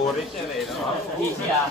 Boris yan eh, no? Easy ah.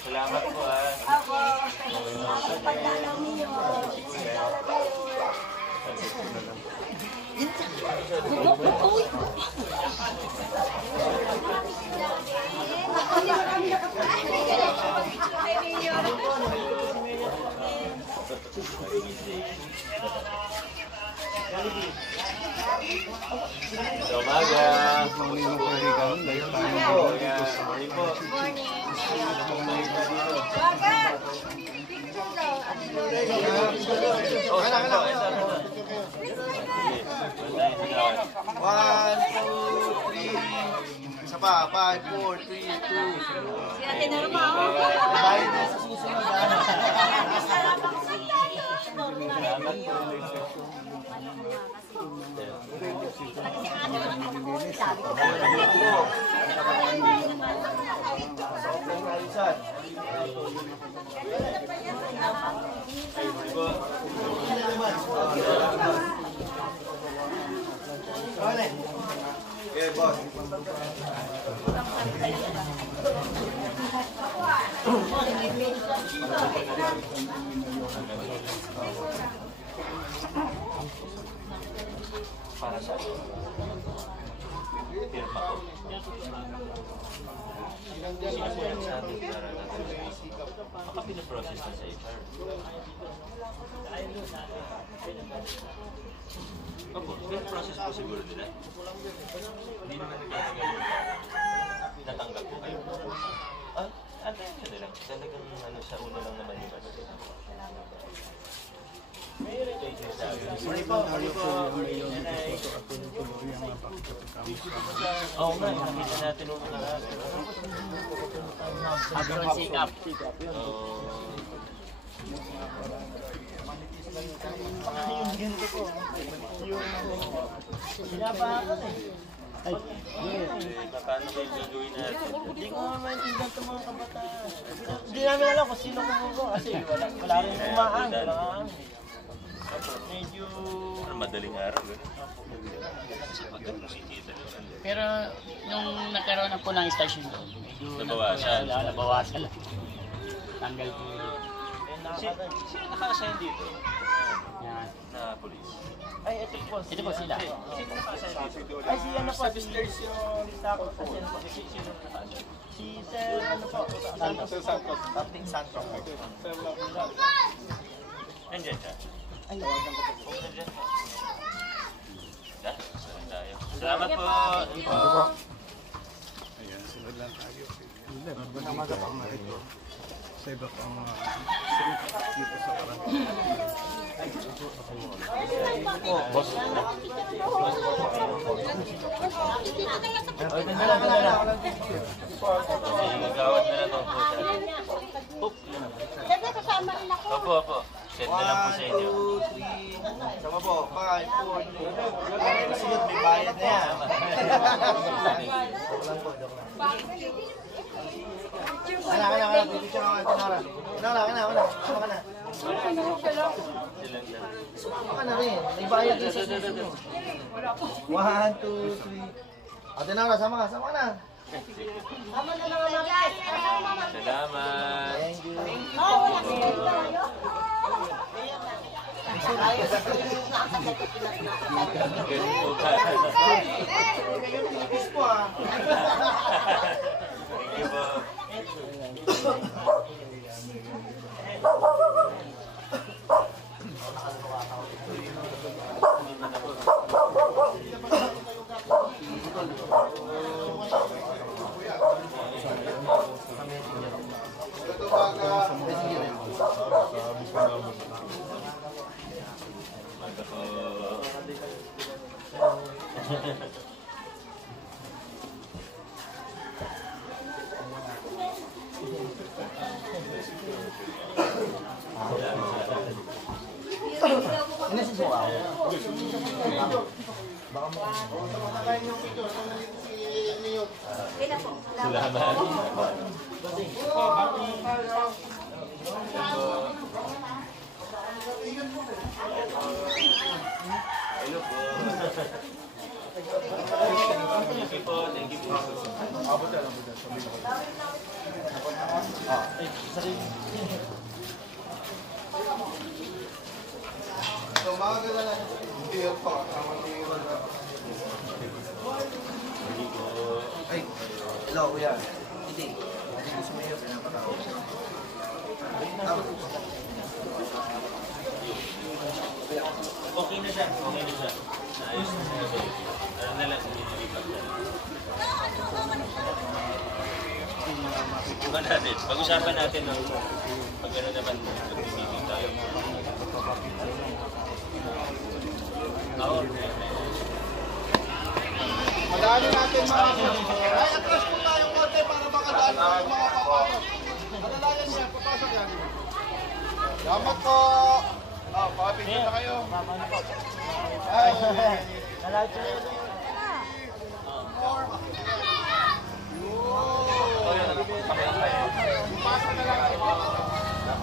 Salamat po ah. Pagdalaw niyo. Umaga. Morning po, ikaw. Live tayo. Morning po. One, two, three. Isa pa. 5, 4, 3, 2. Si Ate Norma. Bahay na sa susunod. Okay, boss. Para sa firma ko. Sinusulat sa atin para natin baka pinaprocess na sa HR. Opo, pinaprocess po siguro nila. Hindi naman nagkakagal. Natanggap po kayo. Antayin nyo nila. Talagang ano, sa una lang naman yung ano. Sorry po. Oo nga, nakita natin nung nakaraan. Abron sikap. Yung ganito po. Sinabakan eh. Paano kayo gagawin natin? Hindi ko maintindihan itong mga kabataan. Hindi namin alam kung sino kumukuha kasi wala rin umaang. Medyo... Madaling araw, gano'n. Pero nung nagkaroon na po ng station doon, medyo Nabawasan. nabawasan lang. Tanggal po yun. Sino naka-assign dito? Yan. Na police? Ay, ito po sila. Sino naka-assign dito? Ay, si ano po, si Stairs yung takot sa sino po. Sino naka-assign? Si Sir, ano po, Santos. Something Santos. Nandiyan siya? Ay, Nandiyan. Tayo. Salamat po. Ayan, sunod lang tayo. Namaga pa mga ito. Sa iba pang dito sa karang. Boss. Gagawat na lang po siya. Siyempre kasama rin ako. Opo. Send na lang po sa inyo. 1, 2, 3. Sama po. 5, 4, 2. Sunod, may bayad na yan. Joke lang po, joke lang. Anak. Picture ako kay Tinora. Anak. Sama ka na. Sumama ka na rin. May bayad din sa susunod. 1, 2, 3. Ate Nora, sama ka na. Tama na mga mga. Salamat. Thank you. Ganun po ba? Yung tipis po ah. Thank you po. Ini sih soal. Salamat. Sarili. Tumaga na lang. Hindi yan pa. Ay, hello kuya. Hindi. Hindi ko sumayo. Pinapatawag. Okay na siya. Okay na siya. Naayos na siya. Ano na lang, nililipat na. Iba natin. Pag-usapan natin ng pag ano naman, mag-meeting tayo. Oo. Madali natin mga ay, atras po tayo konti para makadaan tayo mga papasok. Madalayan siya, papasok yan. Salamat po. Pakapigil na kayo. Ay, Nalahat siya yun. pasa na lang.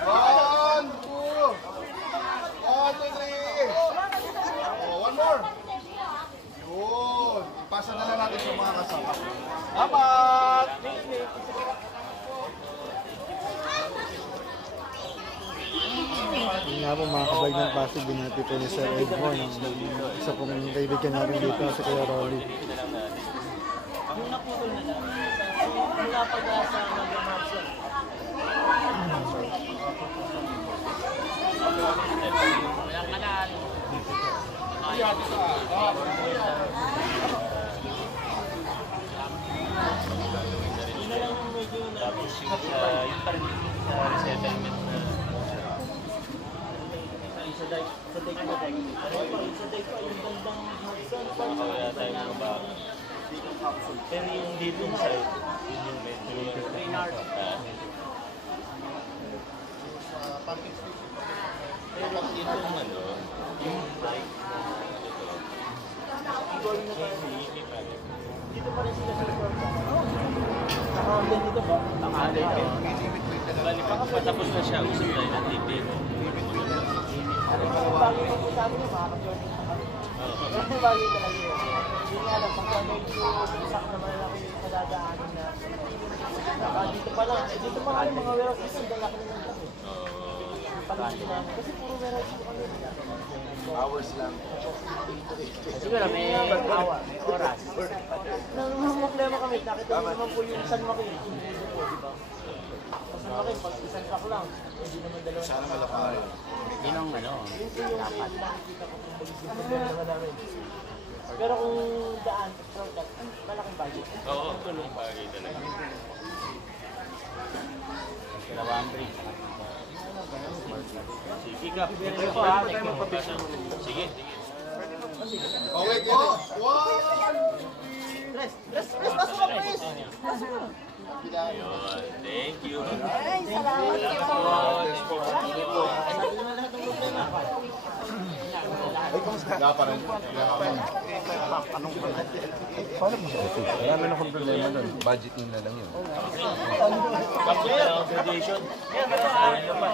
One, two. 1, 2, 3. Oh, one more. Yun. Ipasa na lang natin sa mga kasama. Salamat! Yun nga po mga kabag ng Pasig, binati po ni Sir Edmond, ang isa pong kaibigan natin dito sa Kuya Rolly. Yung naputol na lang. Mula pa na sa mag-martial. Walang kanan. Tapos yung pa rin sa resettlement na Sa deck na deck. Sa deck pa, yung bandang Hudson. kaya tayo mga bago. Pero yung dito sa yun yung medyo Reynard. pero dito yung ano, yung bike Going na tayo. hindi pa rin. Dito pa rin sila sa record. Naka-online dito ba? Naka-online. Bali pa patapos na siya, usap tayo ng tipid. Bago pa po sabi niyo, makaka-join na kami. Bago talaga yun. Yun nga lang, pagka medyo isak na malaki yung madadaanin na. Saka dito pa lang, dito pa nga yung mga warehouse dito, dalaki na lang kami. Pag-hindi namin, kasi puro warehouse po kami. Hours lang. Siguro may oras. Nang problema kami, nakita mo naman po yung San Joaquin. Hindi po, di ba? Sa San Joaquin, pag isang truck lang, hindi naman dalawang Sana malakayo. Yun ang ano, yun po yung nakikita ko kung problema naman namin. Pero kung daan, shortcut, malaking budget. oo, tulong bagay talaga. Dalawang bridge. Sige ka, ito ko ha, sige, sige. Okay po. One. Press, pasok ka, press! Ayun, thank you. Ay, salamat po. Sabi naman lahat ng problema. Wala pa rin. Wala naman akong problema doon. Budgeting na lang yun. Tapos na ang graduation. Yan, ano pa?